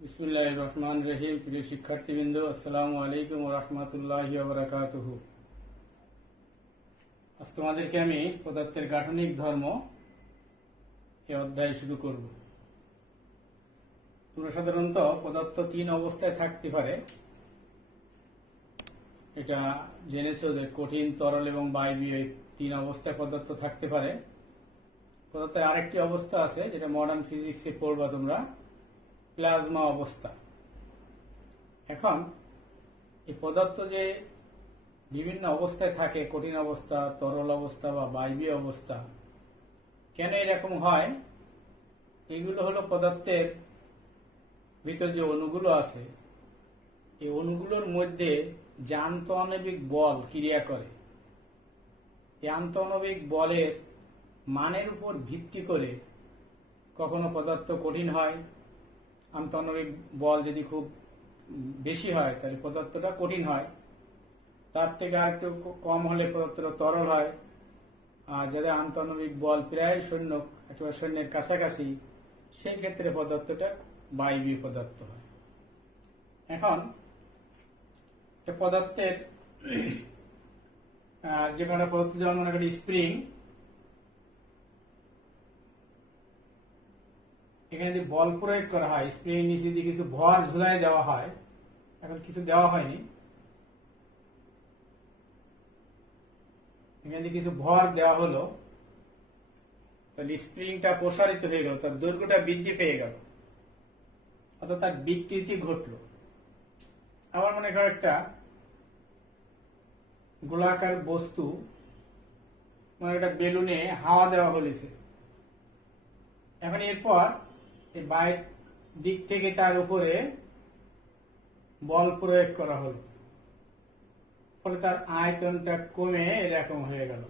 বিসমিল্লাহির রহমানির রহিম। প্রিয় শিক্ষার্থীবৃন্দ, আসসালামু আলাইকুম ওয়া রাহমাতুল্লাহি ওয়া বারাকাতুহু। আজ তোমাদেরকে আমি পদার্থের গাঠনিক ধর্ম এই অধ্যায় শুরু করব। তোমরা সাধারণত পদার্থ তিন অবস্থায় থাকতে পারে, এটা জেনেছো যে কঠিন, তরল এবং বায়বীয় এই তিন অবস্থায় পদার্থ থাকতে পারে। পদার্থের আরেকটি অবস্থা আছে যেটা মডার্ন ফিজিক্সে পড়বা তোমরা, প্লাজমা অবস্থা। এখন এই পদার্থ যে বিভিন্ন অবস্থায় থাকে, কঠিন অবস্থা, তরল অবস্থা বা বায়বীয় অবস্থা, কেন এরকম হয়? এগুলো হলো পদার্থের ভিতর যে অণুগুলো আছে, এই অণুগুলোর মধ্যে যে আন্তঃআণবিক বল ক্রিয়া করে, এই আন্তঃআণবিক বলের মানের উপর ভিত্তি করে কখনো পদার্থ কঠিন হয়। আন্তঃআণবিক বল যদি খুব বেশি হয় তাহলে পদার্থটা কঠিন হয়, তার থেকে আর একটু কম হলে পদার্থটা তরল হয়। আর যাদের আন্তঃআণবিক বল প্রায় শূন্য, একেবারে শূন্যের কাছাকাছি, সেই ক্ষেত্রে পদার্থটা বায়বীয় পদার্থ হয়। এখন পদার্থের যে কোনো পদার্থ, যেমন মনে করি স্প্রিং, এখানে যদি বল প্রয়োগ করা হয়, স্প্রিং নিচে দিয়ে কিছু ভর ঝুলাই দেওয়া হয়, এখন কিছু দেওয়া হয়নি, এখানে কিছু ভর দেওয়া হলো, তাহলে স্প্রিংটা প্রসারিত হয়ে গেল, তার দৈর্ঘ্যটা বৃদ্ধি পেয়ে গেল, অর্থাৎ তার বিকৃতি ঘটলো। আবার মনে করো একটা গোলাকার বস্তু, মানে একটা বেলুনে হাওয়া দেওয়া হয়েছে, এখন এরপর এই বাইরের দিক থেকে তার উপরে বল প্রয়োগ করা হলো, ফলে তার আয়তনটা কমে এরকম হয়ে গেল,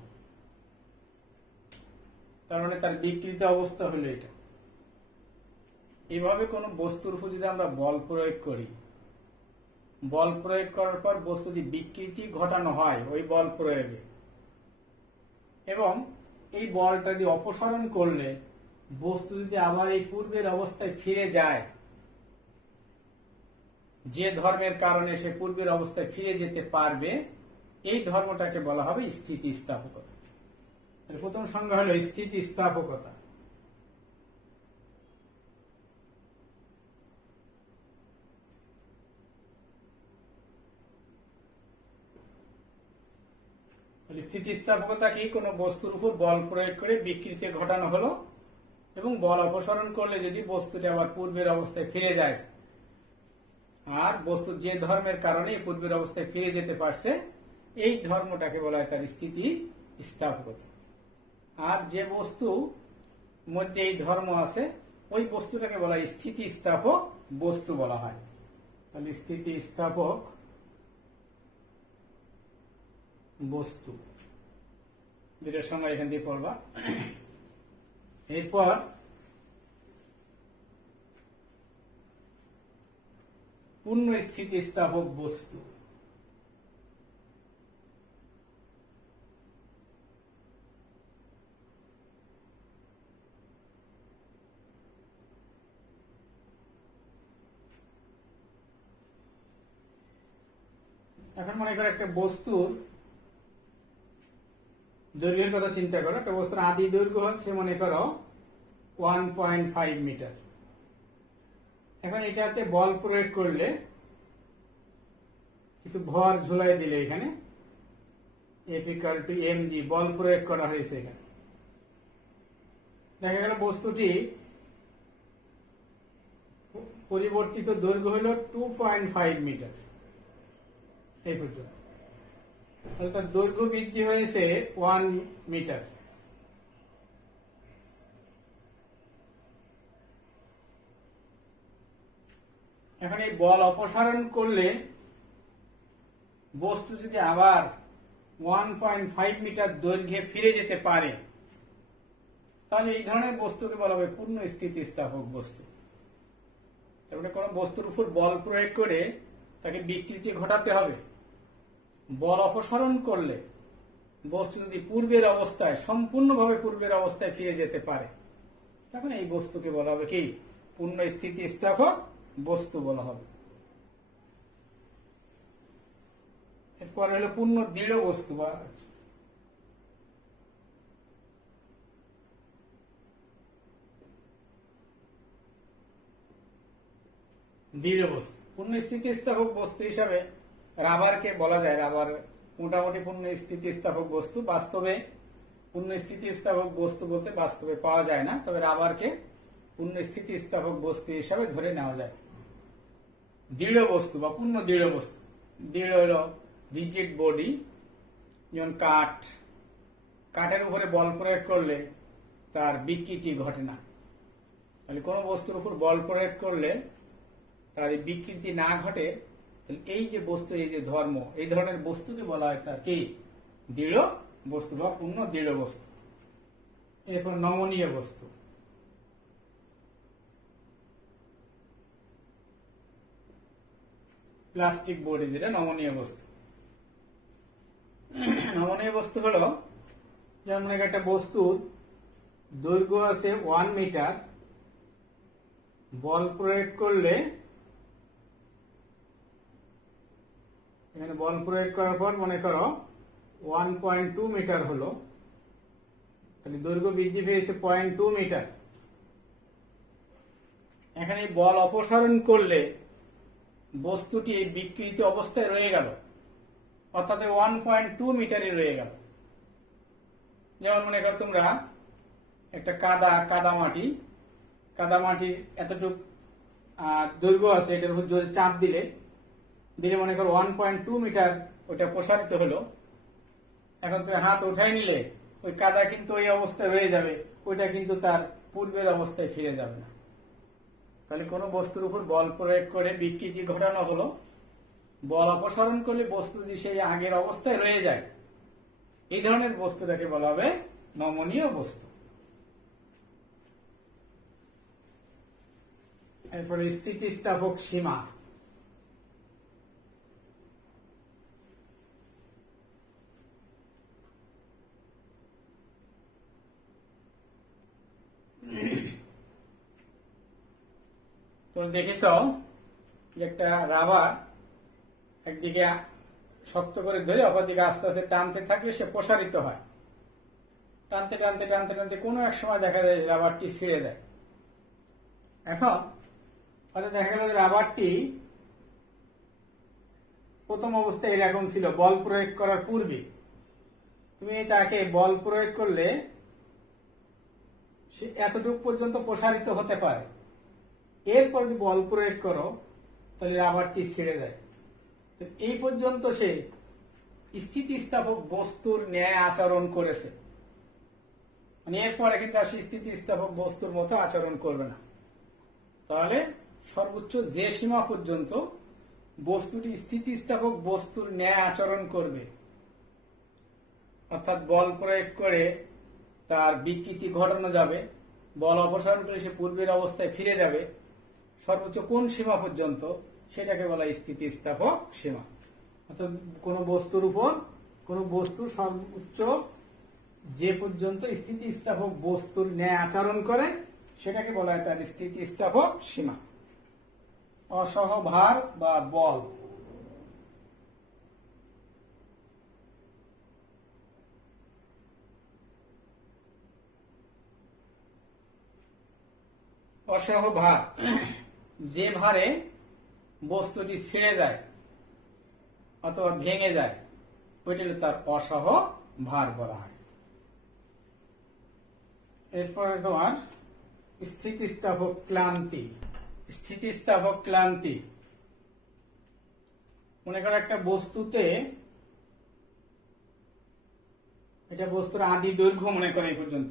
তার মানে তার বিকৃত অবস্থা হলো এটা। এইভাবে কোন বস্তুর উপর যদি আমরা বল প্রয়োগ করি, বল প্রয়োগ করার পর বস্তু যদি বিকৃতি ঘটানো হয় ওই বল প্রয়োগে, এবং এই বলটা যদি অপসারণ করলে বস্তু যদি আবার এই পূর্বের অবস্থায় ফিরে যায়, যে ধর্মের কারণে সে পূর্বের অবস্থায় ফিরে যেতে পারবে, এই ধর্মটাকে বলা হবে স্থিতিস্থাপকতা। প্রথম সংজ্ঞা হলো স্থিতিস্থাপকতা। স্থিতিস্থাপকতা কি? কোন বস্তুর উপর বল প্রয়োগ করে বিকৃতি ঘটানো হলো, এবং বল অপসারণ করলে যদি বস্তুটি আবার পূর্বের অবস্থায় ফিরে যায়, আর বস্তু যে ধর্মের কারণে পূর্বের অবস্থায় ফিরে যেতে পারছে, এই ধর্মটাকে বলা হয় তার স্থিতিস্থাপকতা। আর যে বস্তু মধ্যে এই ধর্ম আছে ওই বস্তুটাকে বলা হয় স্থিতিস্থাপক বস্তু বলা হয়। তাহলে স্থিতিস্থাপক বস্তু দুটার সঙ্গে এখান দিয়ে পড়বা। এরপর পূর্ণ স্থিতিস্থাপক বস্তু। এখন মনে করো একটা বস্তুর দৈর্ঘ্যের কথা চিন্তা করো। একটা বস্তুর আদি দৈর্ঘ্য হচ্ছে মনে করো 1.5 মিটার। এখন এটাতে বল প্রয়োগ করলে, কিছু ভর ঝুলাই দিলে, এখানে F=mg বল প্রয়োগ করা হয়েছে, এখানে দেখা গেল বস্তুটি পরিবর্তিত দৈর্ঘ্য হলো 2.5 মিটার, এই পর্যন্ত। তার দৈর্ঘ্য বৃদ্ধি হয়েছে 1 মিটার। এখন এই বল অপসারণ করলে বস্তু যদি আবার 1.5 মিটার দৈর্ঘ্যে ফিরে যেতে পারে, তাহলে এই ধরনের বস্তুকে বলা হবে পূর্ণ স্থিতিস্থাপক বস্তু। তারপরে কোন বস্তুর উপর বল প্রয়োগ করে তাকে বিকৃতি ঘটাতে হবে, বল অপসারণ করলে বস্তু যদি পূর্বের অবস্থায়, সম্পূর্ণভাবে পূর্বের অবস্থায় ফিরে যেতে পারে, তখন এই বস্তুকে বলা হবে কি? পূর্ণ স্থিতিস্থাপক বস্তু বলা হবে। এরপর হলো পূর্ণ দৃঢ় বস্তু বা দৃঢ় বস্তু। পূর্ণ স্থিতিস্থাপক বস্তু হিসাবে রাবারকে বলা যায়। রাবার মোটামুটি পূর্ণ স্থিতিস্থাপক বস্তু। বাস্তবে পূর্ণ স্থিতিস্থাপক বস্তু বলতে বাস্তবে পাওয়া যায় না, তবে রাবারকে পূর্ণ স্থিতিস্থাপক বস্তু হিসাবে ধরে নেওয়া যায়। দৃঢ় বস্তু বা পূর্ণ দৃঢ় বস্তু। দৃঢ় হলো রিজিড বডি, যেমন কাঠ। কাঠের উপরে বল প্রয়োগ করলে তার বিকৃতি ঘটে না। তাহলে কোনো বস্তুর উপর বল প্রয়োগ করলে তার বিকৃতি না ঘটে, এই যে বস্তু, এই যে ধর্ম, এই ধরনের বস্তুকে বলা হয় তার কি? দৃঢ় বস্তু বা পূর্ণ দৃঢ় বস্তু। এরপর নমনীয় বস্তু। প্লাস্টিক বডি, যেটা নমনীয় বস্তু। নমনীয় বস্তু হলো, যেমন একটা বস্তুর দৈর্ঘ্য আছে 1 মিটার, বল প্রয়োগ করলে, এখানে বল প্রয়োগ করার পর মনে করো 1.2 মিটার হলো, তাহলে দৈর্ঘ্য বৃদ্ধি পেয়েছে 0.2 মিটার। এখানে বল অপসারণ করলে বস্তুটি বিকৃত অবস্থায় রয়ে গেল, অর্থাৎ 1.2 মিটারই রয়ে গেল। যেমন মনে করো তোমরা একটা কাদা মাটি এতটুকু দৈর্ঘ্য আছে, এটার উপর যদি চাপ দিলে মনে করো 1.2 মিটার ওটা প্রসারিত হলো। এখন তুমি হাত উঠাই নিলে ওই কাদা কিন্তু ওই অবস্থায় রয়ে যাবে, ওইটা কিন্তু তার পূর্বের অবস্থায় ফিরে যাবে না। তাহলে কোনো বস্তুর উপর বল প্রয়োগ করে বিকৃতি ঘটানো হলো, বল অপসারণ করলে বস্তু যদি সেই আগের অবস্থায় রয়ে যায়, এই ধরনের বস্তুটাকে বলা হবে নমনীয় বস্তু। এরপরে স্থিতিস্থাপক সীমা। তোমরা দেখেছ যে একটা রাবার একদিকে শক্ত করে ধরে অপরদিকে আস্তে আস্তে টানতে থাকলে সে প্রসারিত হয়। টানতে টানতে টানতে টানতে কোনো এক সময় দেখা যায় রাবারটি ছিঁড়ে দেয়। এখন হয়তো দেখা গেল রাবারটি প্রথম অবস্থায় এরকম ছিল, বল প্রয়োগ করার পূর্বে তুমি তাকে বল প্রয়োগ করলে সে এতটুকু পর্যন্ত প্রসারিত হতে পারে। এরপর যদি বল প্রয়োগ করো তাহলে রাবারটি ছিঁড়ে দেয়। এই পর্যন্ত সে স্থিতিস্থাপক বস্তুর ন্যায় আচরণ করেছে, মানে এরপরে কিন্তু আর স্থিতিস্থাপক বস্তুর মতো আচরণ করবে না। তাহলে সর্বোচ্চ যে সীমা পর্যন্ত বস্তুটি স্থিতিস্থাপক বস্তুর ন্যায় আচরণ করবে, অর্থাৎ বল প্রয়োগ করে তার বিকৃতি ঘটানো যাবে, বল অপসারণ করে সে পূর্বের অবস্থায় ফিরে যাবে, সর্বোচ্চ কোন সীমা পর্যন্ত, সেটাকে বলা স্থিতিস্থাপক সীমা। অর্থাৎ কোন বস্তুর উপর কোন বস্তু সর্বোচ্চ যে পর্যন্ত স্থিতিস্থাপক বস্তুর ন্যায় আচরণ করে, সেটাকে বলা হয় তার স্থিতিস্থাপক সীমা। অসহভার বা বল। অসহভার, যে ভারে বস্তুটি ছিঁড়ে যায় অথবা ভেঙে যায়, ওইটা তার অসহ ভার বলা হয়। এরপরে তোমার স্থিতিস্থাপক ক্লান্তি। স্থিতিস্থাপক ক্লান্তি, মনে করো একটা বস্তুতে, এটা বস্তুর আদি দৈর্ঘ্য মনে করো এই পর্যন্ত,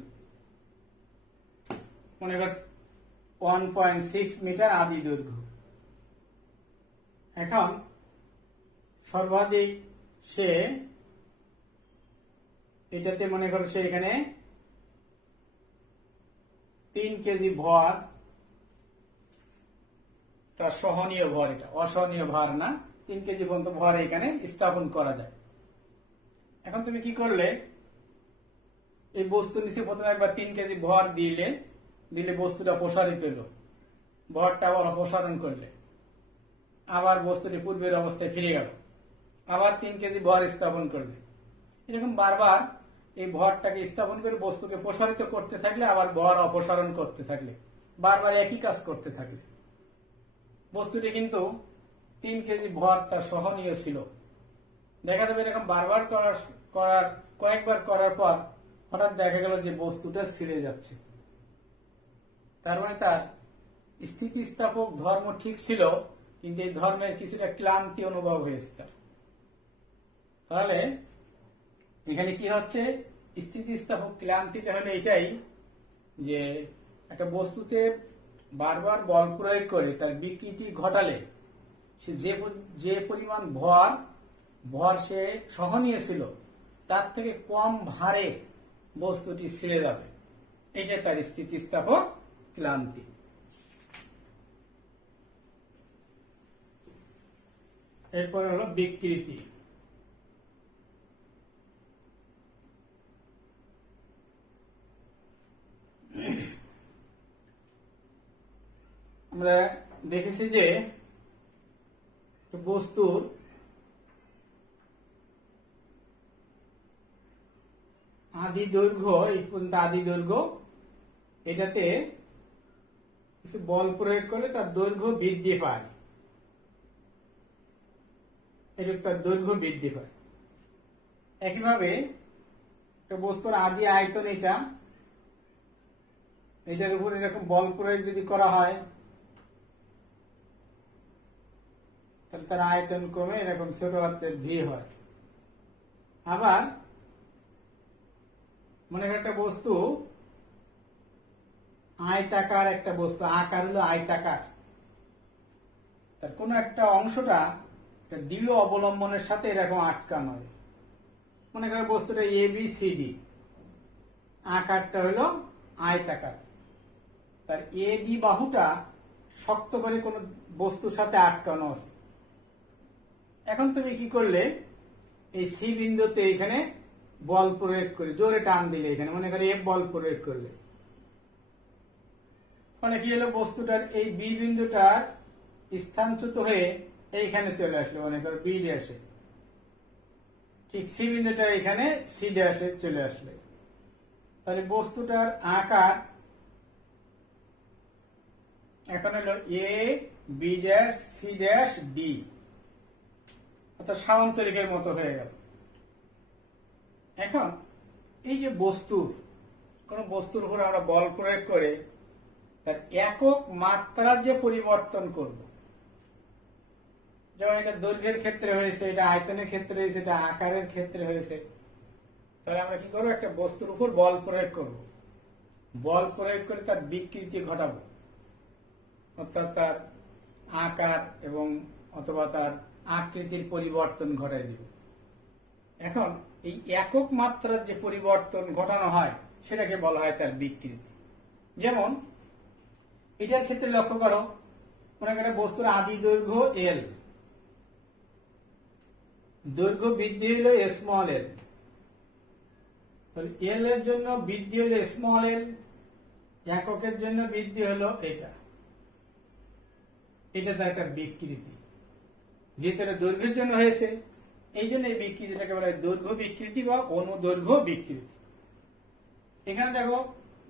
মনে করো 1.6 মিটার আদি দৈর্ঘ্য। এখন সর্বাধিক সে এটাতে মনে করো সে এখানে 3 কেজি ভর, তার সহনীয় ভর, এটা অসহনীয় ভার না, 3 কেজি পর্যন্ত ভর এখানে স্থাপন করা যায়। এখন তুমি কি করলে, এই বস্তু নিচে প্রথমে একবার 3 কেজি ভর দিলে বস্তুটা প্রসারিত হলো, ভরটা আবার অপসারণ করলে আবার বস্তুটি পূর্বের অবস্থায় ফিরে গেল, আবার 3 কেজি ভর স্থাপন করলে, এরকম বারবার এই ভরটাকে স্থাপন করে বস্তুকে প্রসারিত করতে থাকলে আবার ভর অপসারণ করতে থাকলে বারবার একই কাজ করতে থাকলে বস্তুটি কিন্তু 3 কেজি ভর তার সহনীয় ছিল। দেখা যাবে এরকম বারবার কয়েকবার করার পর হঠাৎ দেখা গেল যে বস্তুটা ছিঁড়ে যাচ্ছে, তার মানে তার স্থিতিস্থাপক ধর্ম ঠিক ছিল, কিন্তু এই ধর্মের কিছুটা ক্লান্তি অনুভব হয়েছে তার। তাহলে এখানে কি হচ্ছে, স্থিতিস্থাপক ক্লান্তিটা হলো এটাই যে একটা বস্তুতে বারবার বল প্রয়োগ করে তার বিকৃতি ঘটালে সে যে পরিমাণ ভর সে সহনীয় ছিল তার থেকে কম ভারে বস্তুটি ছিঁড়ে যাবে, এটা তার স্থিতিস্থাপক ক্লান্তি। এরপর হলো বিকৃতি। আমরা দেখেছি যে বস্তুর আদি দৈর্ঘ্য, এই পর্যন্ত আদি দৈর্ঘ্য, এটাতে কিছু বল প্রয়োগ করলে তার দৈর্ঘ্য বৃদ্ধি পায়, এটা তার দৈর্ঘ্য বৃদ্ধি পায়। একইভাবে একটা বস্তুর আদি আয়তন এটার উপর এরকম বল প্রয়োগ যদি করা হয় তাহলে তার আয়তন কমে এরকম ছোট হাতের ভি হয়। আবার মনে করেন একটা বস্তু আয়তাকার, একটা বস্তু আকার হলো আয়তাকার, তার কোন একটা অংশটা দৃঢ় অবলম্বনের সাথে এরকম আটকানো হয়। মনে করেন বস্তুটা ABCD, আকারটা হলো আয়তাকার, তার AD বাহুটা শক্ত করে কোন বস্তুর সাথে আটকানো আছে। এখন তুমি কি করলে, এই C বিন্দুতে এখানে বল প্রয়োগ করে জোরে টান দিলে, এখানে মনে করে F বল প্রয়োগ করলে, ফলে কি হলো, বস্তুটার এই B বিন্দুটার স্থানচ্যুত হয়ে এইখানে চলে আসলো, মনে করো B ড্যাশে, ঠিক C বিন্দুটা এখানে C ড্যাশে চলে আসলো। তাহলে বস্তুটার আকার এখন হলো AB dash C dash D, অর্থাৎ সামান্তরিকের মতো হয়ে গেল। এখন এই যে কোন বস্তুর উপর আমরা বল প্রয়োগ করে তার একক মাত্রার যে পরিবর্তন করব, যেমন এটা দৈর্ঘ্যের ক্ষেত্রে হয়েছে, এটা আয়তনের ক্ষেত্রে হয়েছে, এটা আকারের ক্ষেত্রে হয়েছে, তাহলে আমরা কি করবো, একটা বস্তুর উপর বল প্রয়োগ করব, বল প্রয়োগ করে তার বিকৃতি ঘটাবো, অর্থাৎ তার আকার এবং অথবা তার আকৃতির পরিবর্তন ঘটাই দিব। এখন এই একক মাত্রার যে পরিবর্তন ঘটানো হয় সেটাকে বলা হয় তার বিকৃতি। যেমন এটার ক্ষেত্রে লক্ষ্য করো, মনে করে বস্তুর আদি দৈর্ঘ্য L, দৈর্ঘ্য বৃদ্ধি হলো স্মল l, L এর জন্য বৃদ্ধি হলো স্মল l, এককের জন্য বৃদ্ধি হলো এটা তার একটা বিকৃতি, যেটা দৈর্ঘ্যের জন্য হয়েছে, এই জন্য এই বিকৃতিটাকে বলা হয় দৈর্ঘ্য বিকৃতি বা অনুদৈর্ঘ্য বিকৃতি। এখানে দেখো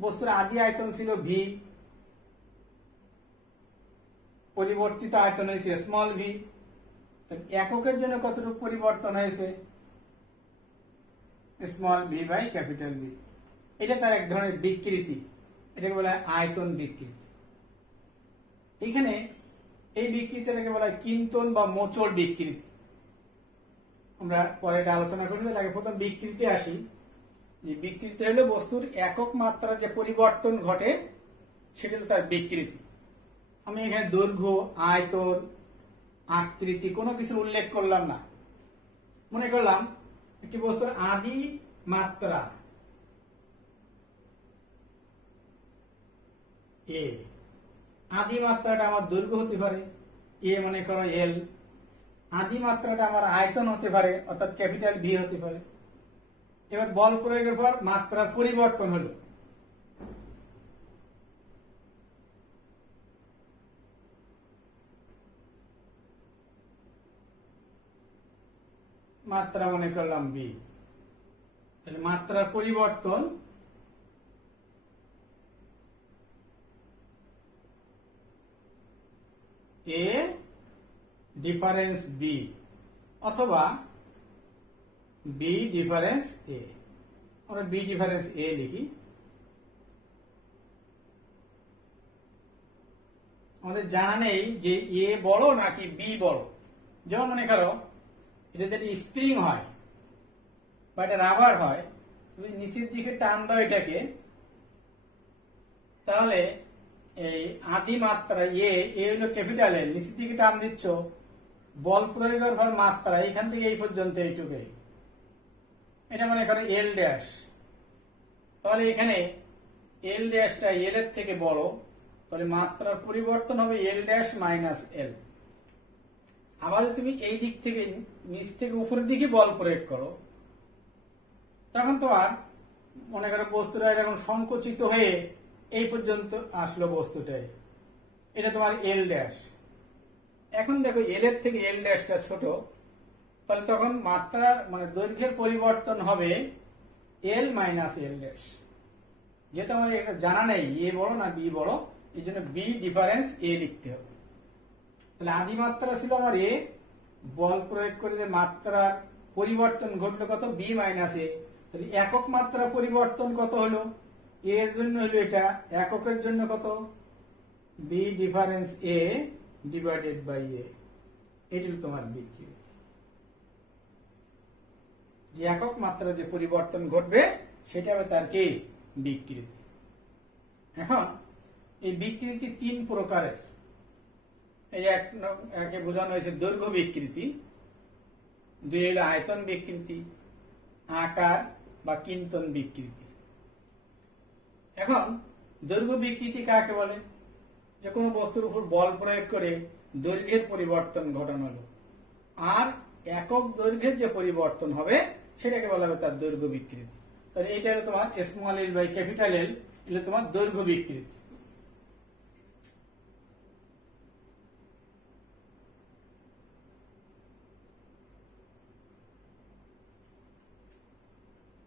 বস্তুর আদি আয়তন ছিল V, পরিবর্তিত আয়তন হয়েছে স্মল v, এককের জন্য কতটুকু পরিবর্তন হয়েছে, small v by capital V। এটা তার এক ধরনের বিকৃতি, এটাকে বলা হয় আয়তন বিকৃতি। এখানে এই বিকৃতিটাকে বলা হয় কিন্তন বা মোচড় বিকৃতি। আমরা পরে এটা আলোচনা করছি, তার আগে প্রথম বিকৃতি আসি। যে বিকৃতি হলো বস্তুর একক মাত্রার যে পরিবর্তন ঘটে সেটা তার বিকৃতি। আমি এখানে দৈর্ঘ্য, আয়তন, আকৃতি কোনো কিছু উল্লেখ করলাম না, মনে করলাম একটি বস্তুর আদি মাত্রা A, আদি মাত্রাটা আমার দৈর্ঘ্য হতে পারে A, মনে করো L, আদি মাত্রাটা আমার আয়তন হতে পারে অর্থাৎ ক্যাপিটাল V হতে পারে। এবার বল প্রয়োগের পর মাত্রার পরিবর্তন হলো, মাত্রা মনে করলাম বি, তাহলে মাত্রার পরিবর্তন এ ডিফারেন্স বি অথবা বি ডিফারেন্স এ। আমরা বি ডিফারেন্স এ লিখি। আমাদের জানা নেই যে এ বড় নাকি বি বড়। যেমন মনে করো এটা যদি স্প্রিং হয় বা এটা রাবার হয়, তুমি নিচের দিকে টান দাও এটাকে, তাহলে এই আদি মাত্রা এ হলো ক্যাপিটাল এল, নিচের দিকে টান দিচ্ছ, বল প্রয়োগের ফল মাত্রা এখান থেকে এই পর্যন্ত এইটুকুই, এটা মনে করো এল ড্যাশ। তাহলে এখানে এল ড্যাশটা এল এর থেকে বড়, তাহলে মাত্রার পরিবর্তন হবে এল ড্যাশ মাইনাস এল। আবার তুমি এই দিক থেকে নিচ থেকে উপরের দিকে বল প্রয়োগ করো, তখন তোমার মনে করো বস্তুটা এখন সংকুচিত হয়ে এই পর্যন্ত আসলো বস্তুটাই, এটা তোমার এল ড্যাশ। এখন দেখো এল এর থেকে এল ড্যাশটা ছোট, তাহলে তখন মাত্রার মানে দৈর্ঘ্যের পরিবর্তন হবে এল মাইনাস এল ড্যাশ। যেটা আমার এটা জানা নেই এ বড় না বি বড়, এই জন্য বি ডিফারেন্স এ লিখতে হবে। তাহলে আদি মাত্রা ছিল আমার এ, বল প্রয়োগ করে যে মাত্রার পরিবর্তন ঘটলো কত, বি মাইনাস এ। তাহলে একক মাত্রা পরিবর্তন কত হলো, এ এর জন্য হলো এটা, এককের জন্য কত, B difference A divided by A. এটি হলো তোমার বিকৃতি, যে একক মাত্রা যে পরিবর্তন ঘটবে সেটা হবে তার কি বিকৃতি। এখন এই বিকৃতি তিন প্রকারের। এই একে বোঝানো হয়েছে দৈর্ঘ্য বিকৃতি, দুই হলো আয়তন বিকৃতি, আকার বা কিন্তন বিকৃতি। এখন দৈর্ঘ্য বিকৃতি কাকে বলে, যে কোনো বস্তুর উপর বল প্রয়োগ করে দৈর্ঘ্যের পরিবর্তন ঘটানো হলো, আর একক দৈর্ঘ্যের যে পরিবর্তন হবে সেটাকে বলা হবে তার দৈর্ঘ্য বিকৃতি। তাহলে এটা হলো তোমার small L by capital L, এটা তোমার দৈর্ঘ্য বিকৃতি।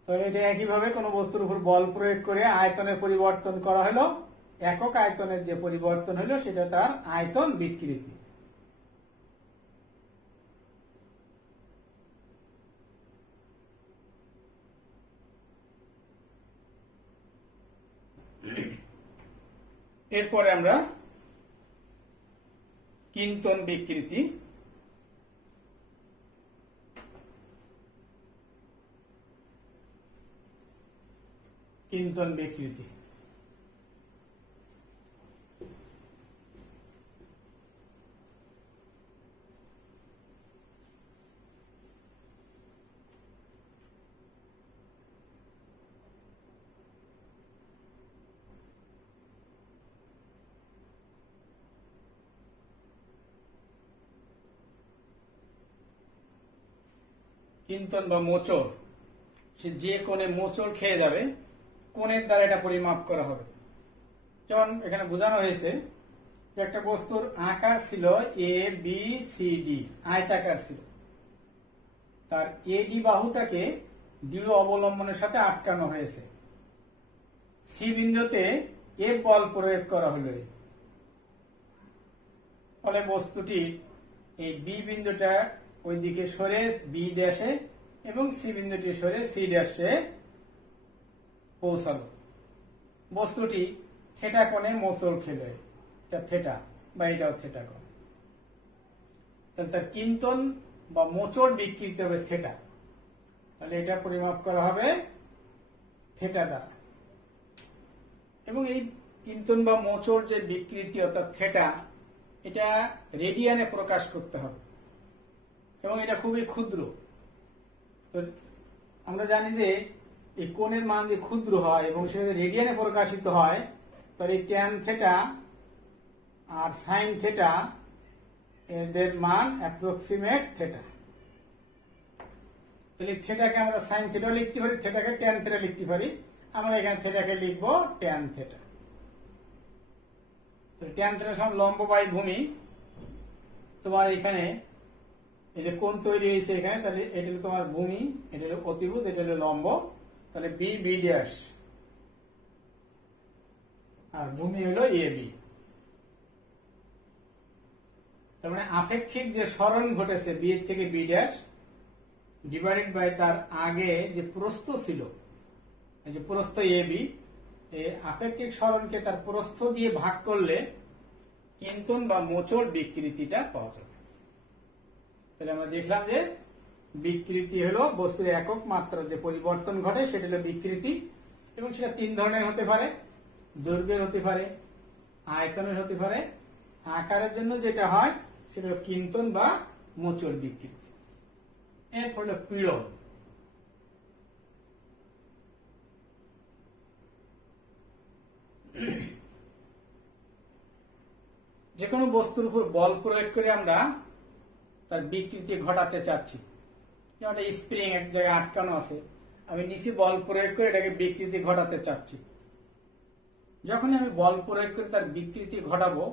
তাহলে এটা একইভাবে কোনো বস্তুর উপর বল প্রয়োগ করে আয়তনের পরিবর্তন করা হলো, একক আয়তনের যে পরিবর্তন হলো সেটা তার আয়তন বিকৃতি। এরপরে আমরা কিন্তন বিকৃতি, কিন্তন বিকৃতি। কিন্তন বা মোচড়, সে যে কোণে মোচড় খেয়ে যাবে কোণের দ্বারা এটা পরিমাপ করা হবে। যেমন এখানে বোঝানো হয়েছে যে একটা বস্তুর আকার ছিল এ বি সি ডি, আয়তাকার ছিল, তার এডি বাহুটাকে দৃঢ় অবলম্বনের সাথে আটকানো হয়েছে, সি বিন্দুতে এফ বল প্রয়োগ করা হলো, ফলে বস্তুটি এই বি বিন্দুটা ওই দিকে সরে বি ড্যাশে এবং সি বিন্দুটি সরে সি ড্যাশে পৌঁছালো। বস্তুটি থেটা কোণে মোচড় খেলো, এটা থেটা বা এটাও থেটা কোণ, তাহলে তার কিন্তন বা মোচড় বিকৃতি হবে থেটা। তাহলে এটা পরিমাপ করা হবে থেটা দ্বারা। এবং এই কিন্তন বা মোচড় যে বিকৃতি অর্থাৎ থেটা, এটা রেডিয়ানে প্রকাশ করতে হবে এবং এটা খুবই ক্ষুদ্র। তো আমরা জানি যে এই কোণের মান যে ক্ষুদ্র হয় এবং সেটা রেডিয়ানে প্রকাশিত হয়, তাহলে এই ট্যান থেটা আর সাইন থেটা এদের মান অ্যাপ্রক্সিমেট থেটা। তাহলে থেটাকে আমরা সাইন থেটা লিখতে পারি, থেটাকে ট্যান থেটা লিখতে পারি। আমরা এখানে থেটাকে লিখব ট্যান থেটা। ট্যান থেটা সমান লম্ব বাই ভূমি। তোমার এখানে এই যে কোণ তৈরি হয়েছে এখানে, তাহলে এটা হলো তোমার ভূমি, এটা হলো অতিভুজ, এটা হলো লম্ব, তাহলে বি বি ড্যাশ, আর ভূমি হলো এ বি। তার মানে আপেক্ষিক যে সরণ ঘটেছে বি এর থেকে বি ড্যাশ ডিভাইডেড বাই তার আগে যে প্রস্থ ছিল, এই যে প্রস্থ এ বি, এই আপেক্ষিক সরণকে তার প্রস্থ দিয়ে ভাগ করলে কিন্তন বা মোচড় বিকৃতিটা পাওয়া যাবে। তাহলে আমরা দেখলাম যে বিকৃতি হলো বস্তুর একক মাত্রা যে পরিবর্তন ঘটে সেটা হলো বিকৃতি, এবং সেটা তিন ধরনের হতে পারে, দৈর্ঘ্যের হতে পারে, আয়তনের হতে পারে, আকারের জন্য যেটা হয় সেটা হলো কিন্তন বা মোচড় বিকৃতি। এর হলো পীড়ন। যে কোনো বস্তুর উপর বল প্রয়োগ করে আমরা তার বিকৃতি ঘটাতে চাচ্ছি, যেমন স্প্রিং এক জায়গায় আটকানো আছে, আমি নিচে বল প্রয়োগ করে এটাকে বিকৃতি ঘটাতে চাচ্ছি। যখনই আমি বল প্রয়োগ করে তার বিকৃতি ঘটাবো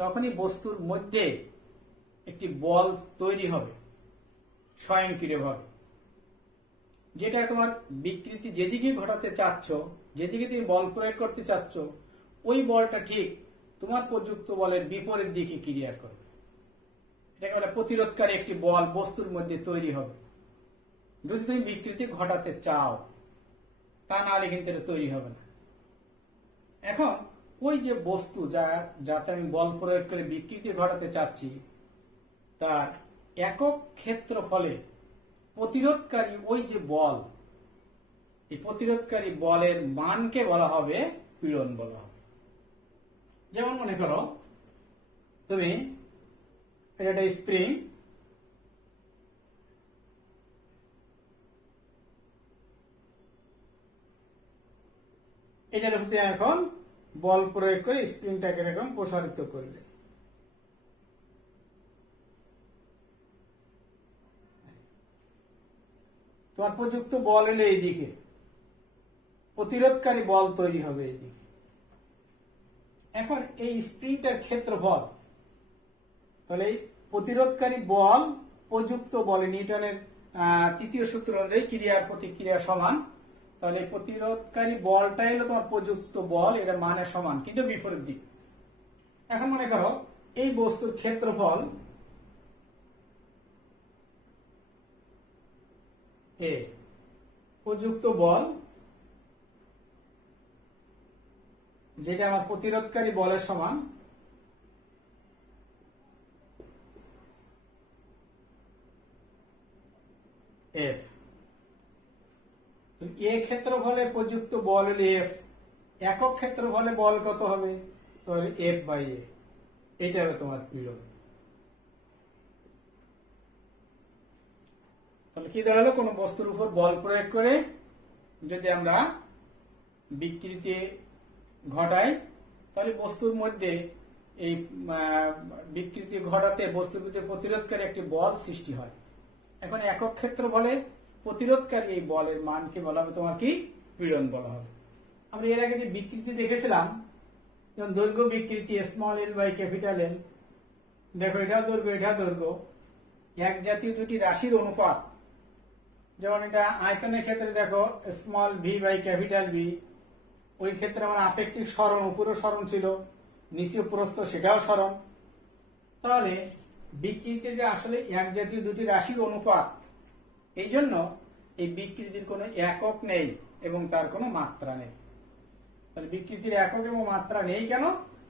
তখনই বস্তুর মধ্যে একটি বল তৈরি হবে স্বয়ংক্রিয়ভাবে, যেটা তোমার বিকৃতি যেদিকে ঘটাতে চাচ্ছ, যেদিকে তুমি বল প্রয়োগ করতে চাচ্ছ, ওই বলটা ঠিক তোমার প্রযুক্ত বলের বিপরীত দিকে ক্রিয়া করবে। এটাকে বলে প্রতিরোধকারী একটি বল বস্তুর মধ্যে তৈরি হবে যদি তুমি বিকৃতি ঘটাতে চাও, তা না হলে কিন্তু এটা তৈরি হবে না। এখন ওই যে বস্তু যাতে আমি বল প্রয়োগ করে বিকৃতি ঘটাতে চাচ্ছি, তার একক ক্ষেত্রফলে প্রতিরোধকারী ওই যে বল, এই প্রতিরোধকারী বলের মানকে বলা হবে পীড়ন বলা হবে। যেমন মনে করো তুমি এটা একটা স্প্রিং, এটার উপরে এখন বল প্রয়োগ করে স্প্রিংটাকে এরকম প্রসারিত করলে, তোমার প্রযুক্ত বল এলে এইদিকে, প্রতিরোধকারী বল তৈরি হবে এইদিকে। এখন এই স্প্রিংটার ক্ষেত্রফল, তাহলে প্রতিরোধকারী বল প্রযুক্ত বলে নিউটনের তৃতীয় সূত্র অনুযায়ী ক্রিয়ার প্রতিক্রিয়া সমান, তাহলে প্রতিরোধকারী বলটাই হলো তোমার প্রযুক্ত বল, এটা মানে সমান কিন্তু বিপরীত দিক। এখন মনে করো এই বস্তুর ক্ষেত্রফল এ, প্রযুক্ত বল যেটা আমার প্রতিরোধকারী বলের সমান, এফ। এ ক্ষেত্রফলে প্রযুক্ত বল হলে এফ, একক ক্ষেত্রফলে বল কত হবে? তাহলে এফ বাই এ, এটা হবে তোমার পীড়ন। তাহলে কি দাঁড়ালো, কোন বস্তুর উপর বল প্রয়োগ করে যদি আমরা বিকৃতি ঘটাই তাহলে বস্তুর মধ্যে এই বিকৃতি ঘটাতে বস্তুর মধ্যে প্রতিরোধকারী একটি বল সৃষ্টি হয়। এখন একক ক্ষেত্র বলে প্রতিরোধকারী এই বলের মানকে বলা হবে তোমার কি? পীড়ন বলা হবে। আমরা এর আগে যে বিকৃতি দেখেছিলাম, যেমন দৈর্ঘ্য বিকৃতি small L by capital L, দেখো এটা দৈর্ঘ্য এটা দৈর্ঘ্য, এক জাতীয় দুটি রাশির অনুপাত। যেমন এটা আয়তনের ক্ষেত্রে দেখো small V by capital V, ওই ক্ষেত্রে আমার আপেক্ষিক সরণ উপরও সরণ ছিল, নিচে প্রস্থ সেটাও সরণ। তাহলে বিকৃতিটা আসলে এক জাতীয় দুটি রাশির অনুপাত, এই জন্য এই বিকৃতির কোনো একক নেই এবং তার কোনো মাত্রা নেই। তাহলে বিকৃতির একক এবং মাত্রা নেই কেন?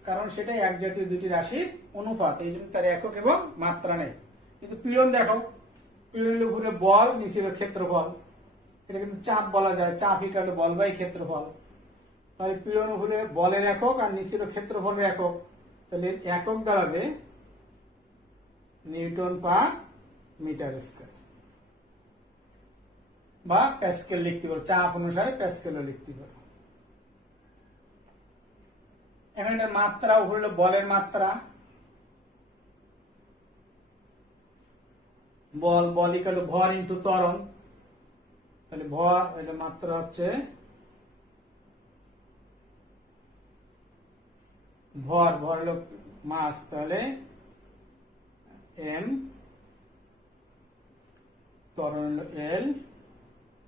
কারণ সেটা এক জাতীয় দুটি রাশির অনুপাত, এই জন্য তার একক এবং মাত্রা নেই। কিন্তু পীড়ন দেখো, পীড়নের উপরে বল, নিচের ক্ষেত্রফল, এটা কিন্তু চাপ বলা যায়, চাপ ইকুয়াল বল বাই ক্ষেত্রফল। তাহলে পীড়ন উপরে বলের একক আর নিচের ক্ষেত্রফলের একক, তাহলে একক দাঁড়াবে নিউটন পার মিটার স্কয়ার, বা প্যাসকেল লিখতে পারো, চাপ অনুসারে প্যাসকেলও লিখতে পারো। এখানে মাত্রা হলো বলের মাত্রা, বল বল ইকুয়াল ভর ইন্টু ত্বরণ, তাহলে ভর এটা মাত্রা হচ্ছে ভর, ভর হলো মাস, তাহলে এম ত্বরণ এল,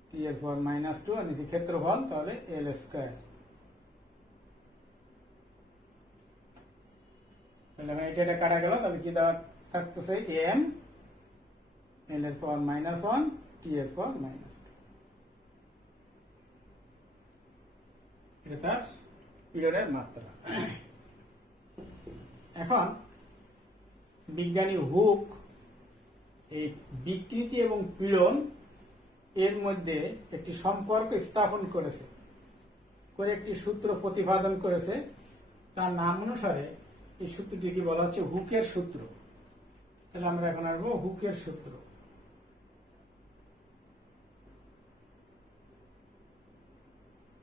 টি এর পাওয়ার -2 আর নিচে ক্ষেত্রফল, তাহলে এল স্কয়ার। তাহলে এটা কাটা গেল, তাহলে কি দেওয়া থাকতেছে এম এল এর পাওয়ার -1 টি এর পাওয়ার -2। এটা তার পিরিয়ডের মাত্রা। এখন বিজ্ঞানী হুক এই বিকৃতি এবং পীড়ন এর মধ্যে একটি সম্পর্ক স্থাপন করেছে, করে একটি সূত্র প্রতিপাদন করেছে। তার নাম অনুসারে এই সূত্রটিকে বলা হচ্ছে হুকের সূত্র। তাহলে আমরা এখন আসবো হুকের সূত্র।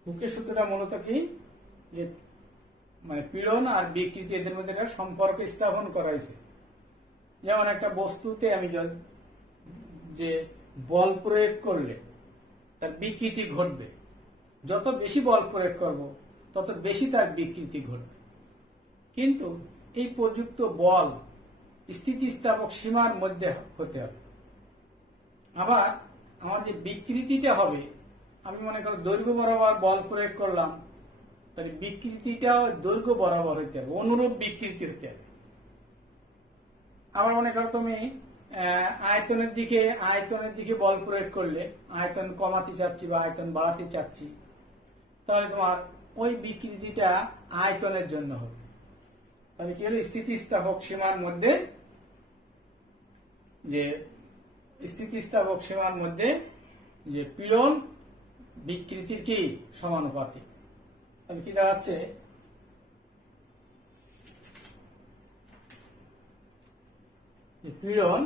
হুকের সূত্রটা মূলত কি, যে মানে পীড়ন আর বিকৃতি এদের মধ্যে একটা সম্পর্ক স্থাপন করা হয়েছে। যেমন একটা বস্তুতে আমি যে বল প্রয়োগ করলে তার বিকৃতি ঘটবে, যত বেশি বল প্রয়োগ করব তত বেশি তার বিকৃতি ঘটবে। কিন্তু এই প্রযুক্ত বল স্থিতিস্থাপক সীমার মধ্যে হতে হবে। আবার আমার যে বিকৃতিটা হবে, আমি মনে করো দৈর্ঘ্য বরাবর বল প্রয়োগ করলাম, তাহলে বিকৃতিটাও দৈর্ঘ্য বরাবর হইতে হবে, অনুরূপ বিকৃতি হতে হবে। আবার মনে করো তুমি আয়তনের দিকে বল প্রয়োগ করলে, আয়তন কমাতে চাচ্ছি বা আয়তন বাড়াতে চাচ্ছি, তাহলে তোমার ওই বিকৃতিটা আয়তনের জন্য হবে। তাহলে কি হলো, স্থিতিস্থাপক সীমার মধ্যে যে পীড়ন বিকৃতির কি সমানুপাতিক। তাহলে কি দাঁড়াচ্ছে, পীড়ন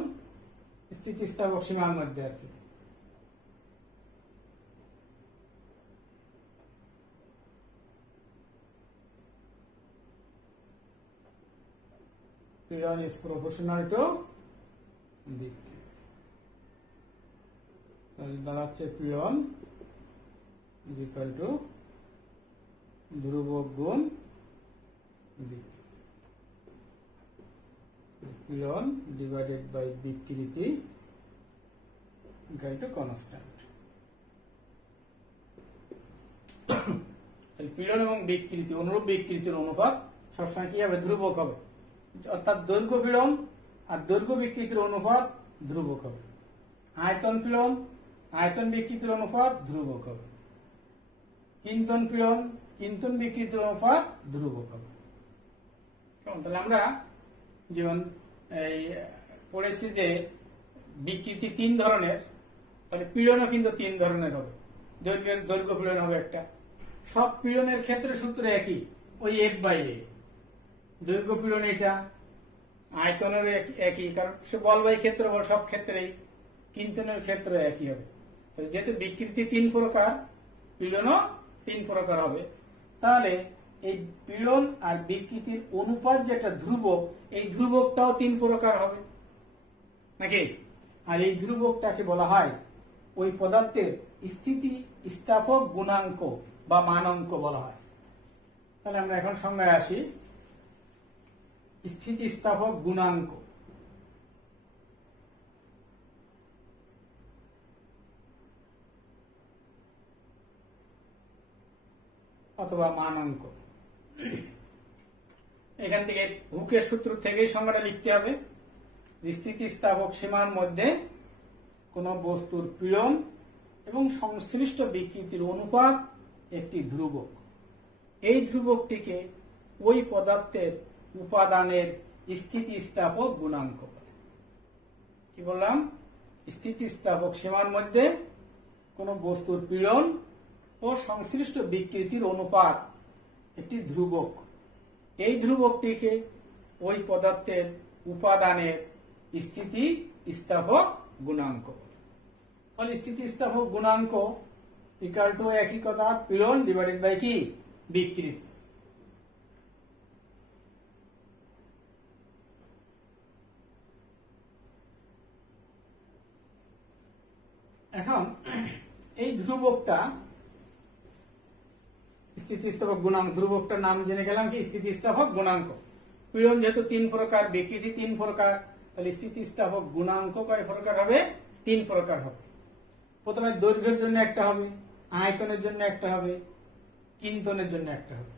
স্থিতিস্থাপক সীমার মধ্যে আর কি পীড়ন is proportional to বিকৃতি। তাহলে দাঁড়াচ্ছে পীড়ন is equal to ধ্রুবক গুণ বিকৃতি। পীড়ন ডিভাইডেড বাই বিকৃতি equal to constant। পীড়ন এবং বিকৃতি, অনুরূপ বিকৃতির অনুপাত সবসময় কি হবে, ধ্রুবক হবে। অর্থাৎ দৈর্ঘ্য পীড়ন আর দৈর্ঘ্য বিকৃতির অনুপাত ধ্রুবক হবে। আয়তন পীড়ন আয়তন বিকৃতির অনুপাত ধ্রুবক হবে। কিন্তন পীড়ন কিন্তন বিকৃতির অনুপাত ধ্রুবক হবে। তাহলে আমরা যেমন এই পড়েছি যে বিকৃতি 3 ধরনের, তাহলে পীড়নও কিন্তু 3 ধরনের হবে। দৈর্ঘ্য পীড়ন হবে একটা। সব পীড়নের ক্ষেত্রে সূত্র একই, ওই 1/a। দৈর্ঘ্য পীড়ন এটা, আয়তনের একই, কারণ সে বল বাই ক্ষেত্রফল সব ক্ষেত্রেই। কিন্তনের ক্ষেত্রে একই হবে। যেহেতু বিকৃতি 3 প্রকার, পীড়নও 3 প্রকার হবে, তাহলে এই পীড়ন আর বিকৃতির অনুপাত যেটা ধ্রুবক, এই ধ্রুবকটাও 3 প্রকার হবে নাকি। আর এই ধ্রুবকটাকে বলা হয় ওই পদার্থের স্থিতিস্থাপক গুণাঙ্ক বা মানাঙ্ক বলা হয়। তাহলে আমরা এখন সংজ্ঞায় আসি। স্থিতিস্থাপক গুণাঙ্ক অথবা মানাঙ্ক, এখান থেকে হুকের সূত্র থেকেই সংজ্ঞাটা লিখতে হবে। স্থিতিস্থাপক সীমার মধ্যে কোন বস্তুর পীড়ন এবং সংশ্লিষ্ট বিকৃতির অনুপাত একটি ধ্রুবক। এই ধ্রুবকটিকে ওই পদার্থের উপাদানের স্থিতিস্থাপক গুণাঙ্ক বলে। কি বললাম, স্থিতিস্থাপক সীমার মধ্যে কোন বস্তুর পীড়ন ও সংশ্লিষ্ট বিকৃতির অনুপাত একটি ধ্রুবক। এই ধ্রুবকটিকে ওই পদার্থের উপাদানের স্থিতিস্থাপক গুণাঙ্ক। তাহলে স্থিতিস্থাপক গুণাঙ্ক ইকুয়াল টু একই কথা, পীড়ন ডিভাইডেড বাই কি, বিকৃতি। এখন এই ধ্রুবকটা স্থিতিস্থাপক গুণাঙ্ক, ধ্রুবকটার নাম জেনে গেলাম কি, স্থিতিস্থাপক গুণাঙ্ক। পীড়ন যেহেতু 3 প্রকার, বিকৃতি 3 প্রকার, তাহলে স্থিতিস্থাপক গুণাঙ্ক কয় প্রকার হবে, তিন প্রকার হবে। প্রথমে দৈর্ঘ্যের জন্য একটা হবে, আয়তনের জন্য একটা হবে, কিন্তনের জন্য একটা হবে।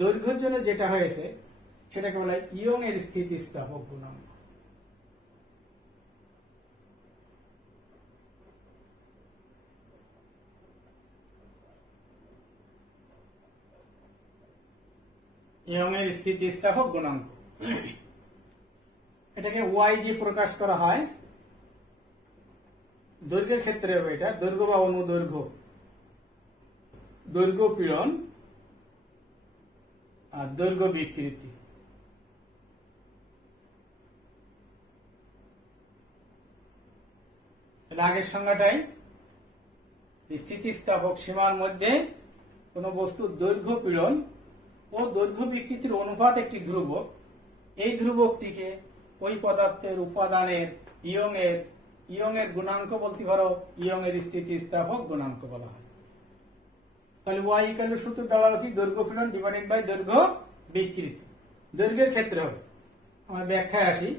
দৈর্ঘ্যের জন্য যেটা হয়েছে সেটাকে বলা হয় ইয়ং এর স্থিতিস্থাপক গুণাঙ্ক। ইয়ং এর স্থিতিস্থাপক গুণাঙ্ক, এটাকে ওয়াই দিয়ে প্রকাশ করা হয়। দৈর্ঘ্যের ক্ষেত্রে হবে এটা দৈর্ঘ্য বা অনুদৈর্ঘ্য, দৈর্ঘ্য পীড়ন আর দৈর্ঘ্য বিকৃতি। আগের সংজ্ঞাটাই স্থিতিস্থাপক সীমার মধ্যে কোন বস্তুর দৈর্ঘ্য পীড়ন ও দৈর্ঘ্য বিকৃতির অনুপাত একটি ধ্রুবক। এই ধ্রুবকটিকে ওই পদার্থের উপাদানের ইয়ং এর গুণাঙ্ক বলতে পারো, ইয়ং এর স্থিতিস্থাপক গুণাঙ্ক বলা হয়। তাহলে ওয়াই ইকুয়াল টু সূত্র দেওয়া কি দৈর্ঘ্য পীড়ন ডিভাইডেড বাই দৈর্ঘ্য বিকৃতি। দৈর্ঘ্যের ক্ষেত্রে হবে, আমরা ব্যাখ্যায় আসি।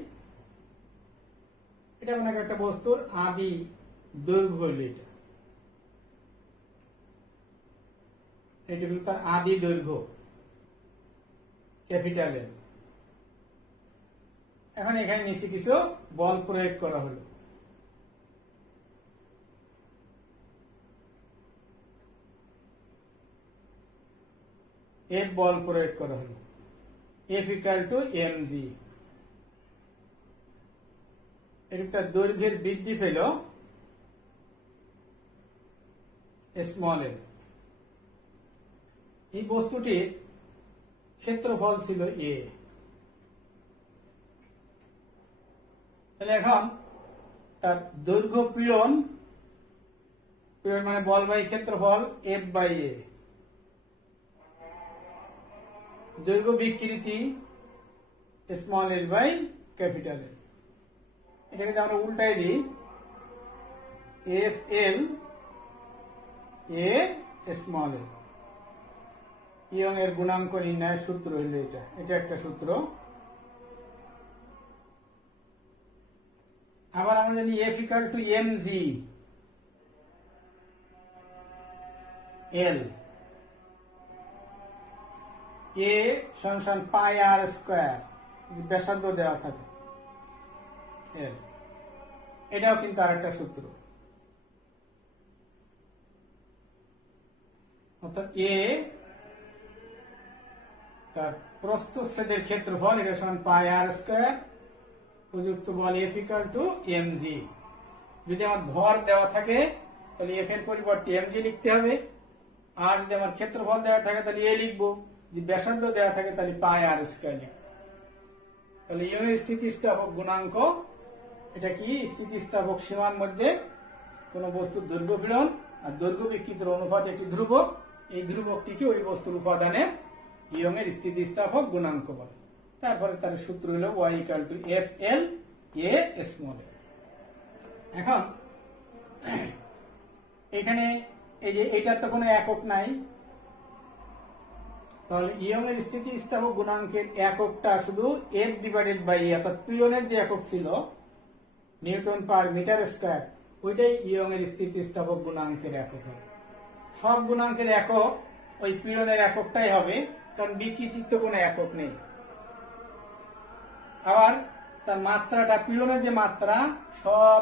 এটা মনে করি একটা বস্তুর আদি দৈর্ঘ্য হইল, এটা কিন্তু তার আদি দৈর্ঘ্য ক্যাপিটাল এল। এখন এখানে নিচে কিছু বল প্রয়োগ করা হলো। এফ বল প্রয়োগ করা হলো, F equal to M G. এটা দৈর্ঘ্যের বৃদ্ধি পেল স্মল এল। এই বস্তুটির ক্ষেত্রফল ছিল এ। তাহলে এখন তার দৈর্ঘ্য পীড়ন মানে বল বাই ক্ষেত্রফল এফ বাই এ, দৈর্ঘ্য বিকৃতি small L by capital L. এটাকে যদি আমরা উল্টাই দিই, F L A small L. Young এর গুণাঙ্ক নির্ণয়ের সূত্র হইল এটা একটা সূত্র। আবার আমরা জানি F equal to M G L, A সমান পাই আর স্কয়ার, ব্যাসার্ধ দেওয়া থাকে এল। এটাও কিন্তু আরেকটা সূত্র। অর্থাৎ এ তার প্রস্থচ্ছেদের ক্ষেত্রফল, এটা সমান পাই আর স্কয়ার, প্রযুক্ত বল F equal to M G. যদি আমার ভর দেওয়া থাকে তাহলে এফ এর পরিবর্তে এম জি লিখতে হবে, আর যদি আমার ক্ষেত্রফল দেওয়া থাকে তাহলে এ লিখবো, যদি ব্যাসার্ধ দেওয়া থাকে তাহলে পাই আর স্কয়ার লিখবো। তাহলে ইয়ং এর স্থিতিস্থাপক গুণাঙ্ক এটা কি? স্থিতিস্থাপক সীমার মধ্যে কোন বস্তুর দৈর্ঘ্য পীড়ন আর দৈর্ঘ্য বিকৃতির অনুপাত একটি ধ্রুবক। এই ধ্রুবকটিকে ওই বস্তুর উপাদানে ইয়ং এর স্থিতিস্থাপক গুণাঙ্ক বলে। তারপরে তার সূত্র হলো y equal to F L A small এল। এখন এখানে এই যে এটার তো কোনো একক নাই, তাহলে ইয়ং এর স্থিতিস্থাপক গুণাঙ্কের এককটা শুধু এফ ডিভাইডেড বাই এ, অর্থাৎ পীড়নের যে একক ছিল নিউটন পার মিটার স্কয়ার, ওইটাই ইয়ং এর স্থিতিস্থাপক গুণাঙ্কের একক হবে। সব গুণাঙ্কের একক ওই পীড়নের এককটাই হবে, কারণ বিকৃতির তো কোনো একক নেই। আবার তার মাত্রাটা, পীড়নের যে মাত্রা, সব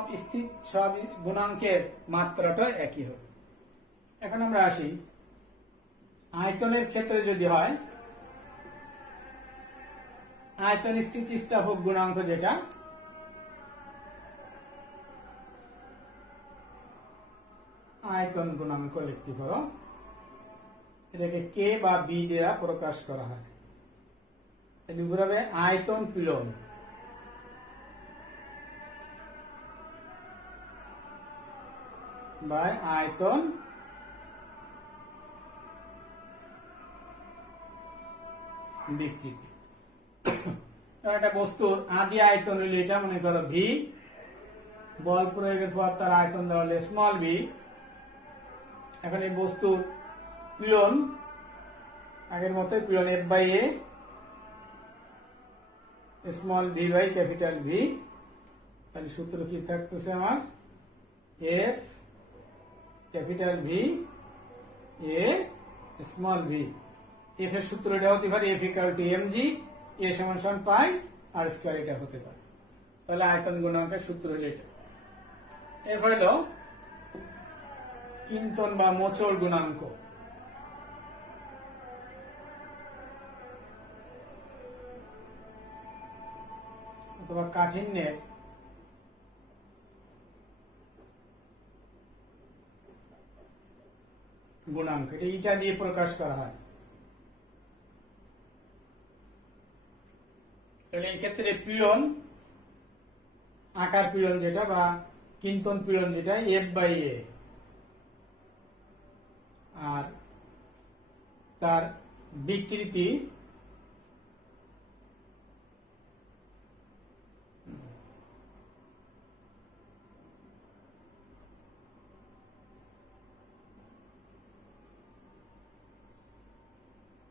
গুণাঙ্কের মাত্রাটা একই হবে। এখন আমরা আসি আয়তনের ক্ষেত্রে। যদি হয় আয়তন স্থিতিস্থাপক গুণাঙ্ক, যেটা আয়তন গুণাঙ্ক লিখতে পারো, এটাকে কে বা বি দ্বারা প্রকাশ করা হয়। হবে আয়তন পীড়ন বাই আয়তন বিকৃতি। একটা বস্তুর আদি আয়তন হইলে এটা মনে করো ভি, বল প্রয়োগের পর তার আয়তন দেওয়া হলে স্মল ভি। এখন এই বস্তুর পীড়ন আগের মতোই, পীড়ন F by A small V by capital V. তাহলে সূত্র কি থাকতেছে আমার? F capital V A small V. F এর সূত্র এটা হতে পারে F equal to M G, A সমান সমান পাই আর স্কয়ার এটা হতে পারে। তাহলে আয়তন গুণাঙ্কের সূত্র হলো এটা। এরপর হলো কিন্তন বা মোচড় গুণাঙ্ক। অথবা কাঠিন্যের গুণাঙ্ক, এটা ইটা দিয়ে প্রকাশ করা হয়। তাহলে এই ক্ষেত্রে পীড়ন, আকার পীড়ন যেটা বা কিন্তন পীড়ন যেটা এফ বাই এ, আর তার বিকৃতি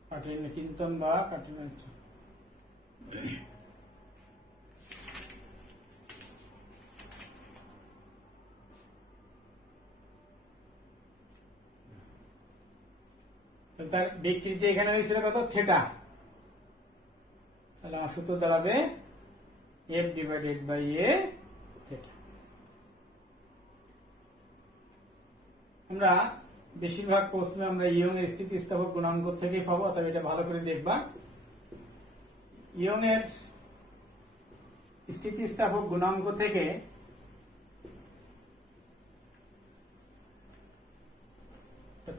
কাঠিন্য কিন্তন বা কাঠিন্য। তার বিকৃতি এখানে হয়েছিল কত, থেটা। তাহলে আমার সূত্র দাঁড়াবে F divided by A theta. আমরা বেশিরভাগ প্রশ্নে আমরা ইয়ং এর স্থিতিস্থাপক গুণাঙ্ক থেকে পাবো, তবে এটা ভালো করে দেখবা। ইয়ং এর স্থিতিস্থাপক গুণাঙ্ক থেকে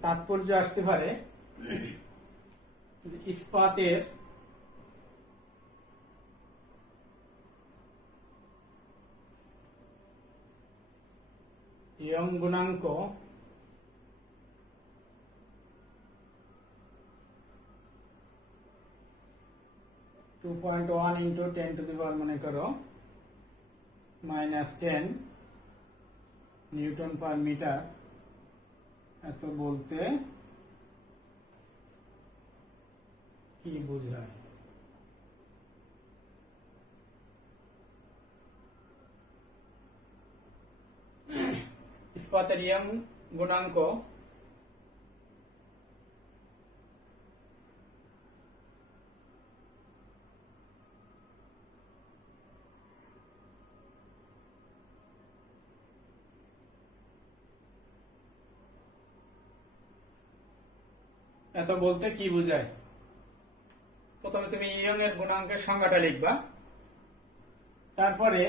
তাৎপর্য আসতে পারে ইস্পাতের ইয়ং গুণাঙ্ক (2.1 into 10 to the power মনে করো -10 নিউটন পার মিটার এত বলতে কি বোঝায়? ইস্পাতের ইয়ং গুণাঙ্ক এত বলতে কি বোঝায়? প্রথমে তুমি ইয়ং এর গুণাঙ্কের সংজ্ঞাটা লিখবা, তারপরে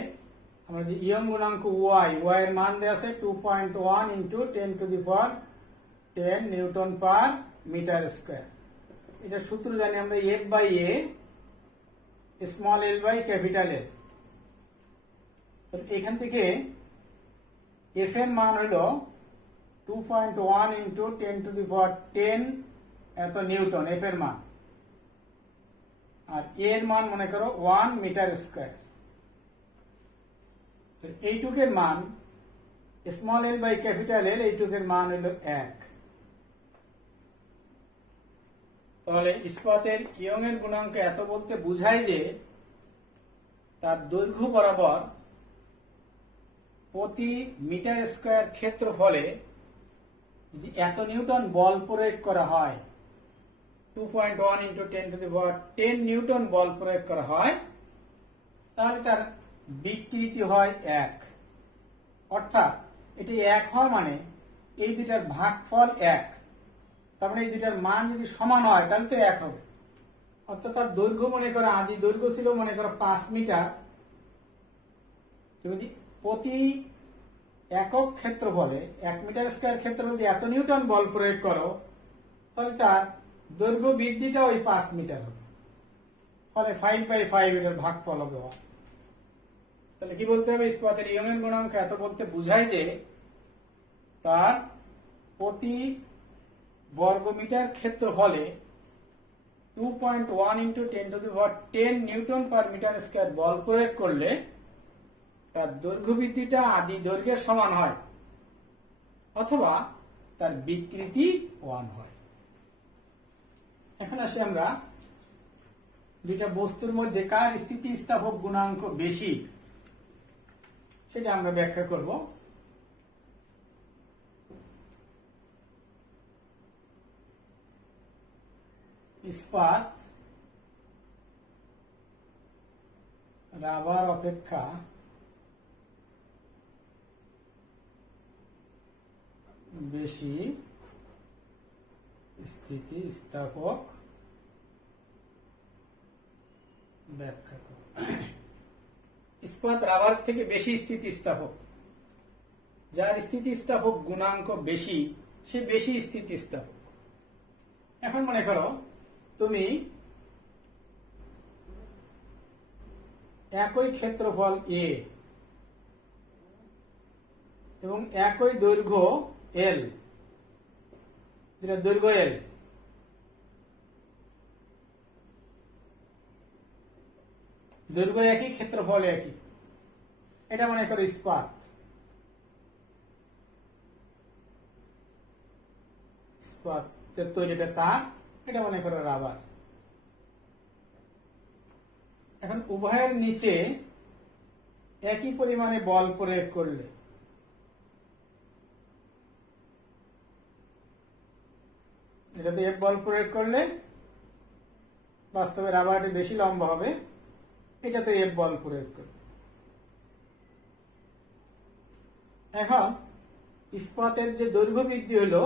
আমরা যে ইয়ং গুণাঙ্ক ওয়াই এর মান দেওয়া আছে 2.1 into 10 to the power 10 newton per metre square. এটা সূত্র জানি আমরা F by A small L by capital L. তো এখান থেকে এফ এর মান হলো 2.1 into 10 to the power 10 এত নিউটন এফ এর মান, আর এর মান মনে করো 1 মিটার স্কয়ার। এইটুকের মান small L by capital L, এইটুকের মান হলো 1। তাহলে ইস্পাতের ইয়ং এর গুণাঙ্ক এত বলতে বোঝায় যে তার দৈর্ঘ্য বরাবর প্রতি মিটার স্কয়ার ক্ষেত্রফলে যদি এত নিউটন বল প্রয়োগ করা হয়, 2.1 into 10 to the power 10 Newton বল প্রয়োগ করা হয়, তাহলে তার বিকৃতি হয় 1। অর্থাৎ এটি 1 হওয়া মানে এই দুটার ভাগফল 1, তার মানে এই দুটার মান যদি সমান হয় তাহলে তো 1 হবে। অর্থাৎ তার দৈর্ঘ্য মনে করো, আদি দৈর্ঘ্য ছিল মনে করো 5 মিটার, তুমি প্রতি একক ক্ষেত্রফলে 1 মিটার স্কয়ার ক্ষেত্রফলে যদি এত নিউটন বল প্রয়োগ করো, তাহলে তার দৈর্ঘ্য বৃদ্ধিটা ওই 5 মিটার হবে। ফলে 5/5 এর ভাগফল হবে 1। তাহলে কি বলতে হবে? ইস্পাতের ইয়ং এর গুণাঙ্ক এত বলতে বোঝায় যে তার প্রতি বর্গমিটার ক্ষেত্রফলে 2.1 into 10 to the power 10 newton per metre square বল প্রয়োগ করলে তার দৈর্ঘ্য বৃদ্ধিটা আদি দৈর্ঘ্যের সমান হয়, অথবা তার বিকৃতি 1 হয়। এখন আসি আমরা দুইটা বস্তুর মধ্যে কার স্থিতিস্থাপক গুণাঙ্ক বেশি সেটা আমরা ব্যাখ্যা করব। ইস্পাত রাবার অপেক্ষা বেশি স্থিতিস্থাপক ব্যাখ্যা করো। ইস্পাত রাবার থেকে বেশি স্থিতিস্থাপক, যার স্থিতিস্থাপক গুণাঙ্ক বেশি সে বেশি স্থিতিস্থাপক। এখন মনে করো তুমি একই ক্ষেত্রফল এ এবং একই দৈর্ঘ্য এল, যেটা দৈর্ঘ্য এল, দৈর্ঘ্য একই ক্ষেত্রফল একই, এটা মনে করো ইস্পাত। ইস্পাতের তৈরিটা তার, এটা মনে করো রাবার। এখন উভয়ের নিচে একই পরিমাণে বল প্রয়োগ করলে এটাতে এক বল প্রয়োগ করলে বাস্তবে রাবারটি বেশি লম্বা হবে, এটাতে এক বল প্রয়োগ করবে। এখন ইস্পাতের যে দৈর্ঘ্য বৃদ্ধি হলো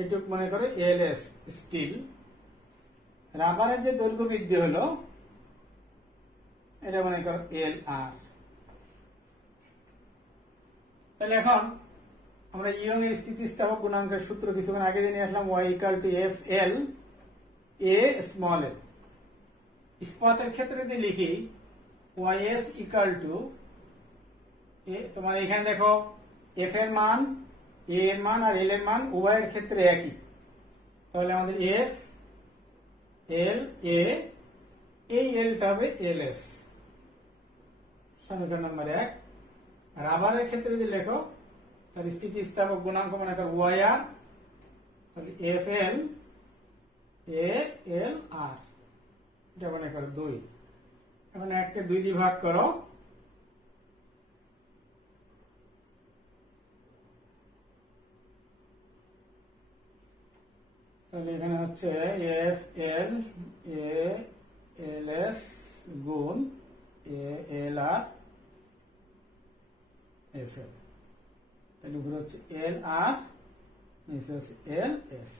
এটুক মনে করে এলএস স্টিল, রাবারের যে দৈর্ঘ্য বৃদ্ধি হলো এটা মনে করো এল আর। তাহলে এখন আমরা ইয়ং এর স্থিতিস্থাপক গুণাঙ্কের সূত্র কিছুক্ষণ আগে জেনে আসলাম, y equal to F L A small এল। ইস্পাতের ক্ষেত্রে যদি লিখি ওয়াইএস ইকুয়াল টু, তোমার এখানে দেখো এফ এর মান, এ এর মান আর এল এর মান উভয়ের ক্ষেত্রে একই, তাহলে আমাদের এফ এল এ, এই এলটা হবে এল এস। সমীকরণ নম্বর 1। রাবারের ক্ষেত্রে যদি লেখো তার স্থিতিস্থাপক গুণাঙ্ক মনে করো ওয়াই আর, তাহলে এফ এল এ এল আর, এটা মনে করো 2। এখন 1 কে 2 দিয়ে ভাগ করো, তাহলে এখানে হচ্ছে এফ এল এ এল এস গুণ এ এল আর এফ এল, তাহলে উপরে হচ্ছে এল আর, নিচে হচ্ছে এল এস।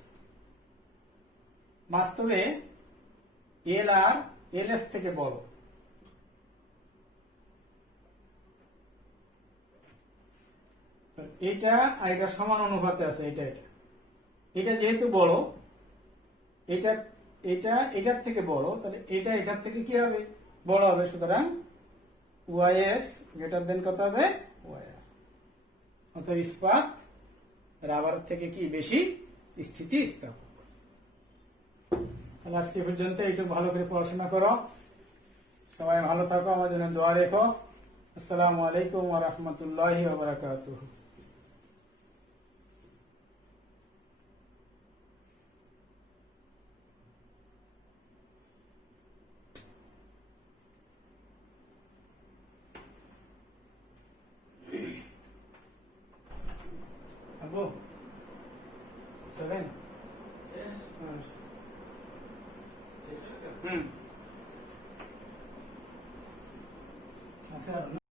বাস্তবে এল আর এল এস থেকে বড়, এটা আর এটা সমান অনুপাতে আছে, এটা এটা এটা যেহেতু বড়, এটা এটা এটার থেকে বড়, তাহলে এটা এটার থেকে কি হবে, বড় হবে। সুতরাং ওয়াইএস গ্রেটার দেন কত হবে, ওয়াইআর। অতএব ইস্পাত রাবার থেকে কি বেশি স্থিতিস্থাপক। তাহলে আজকে পর্যন্ত একটু ভালো করে পড়াশোনা করো, সবাই ভালো থাকো, আমার জন্য দোয়া রেখো। আসসালামু আলাইকুম ওয়া রাহমাতুল্লাহি ওয়া বারাকাতুহু। আবু চলেন, হুম আচ্ছা।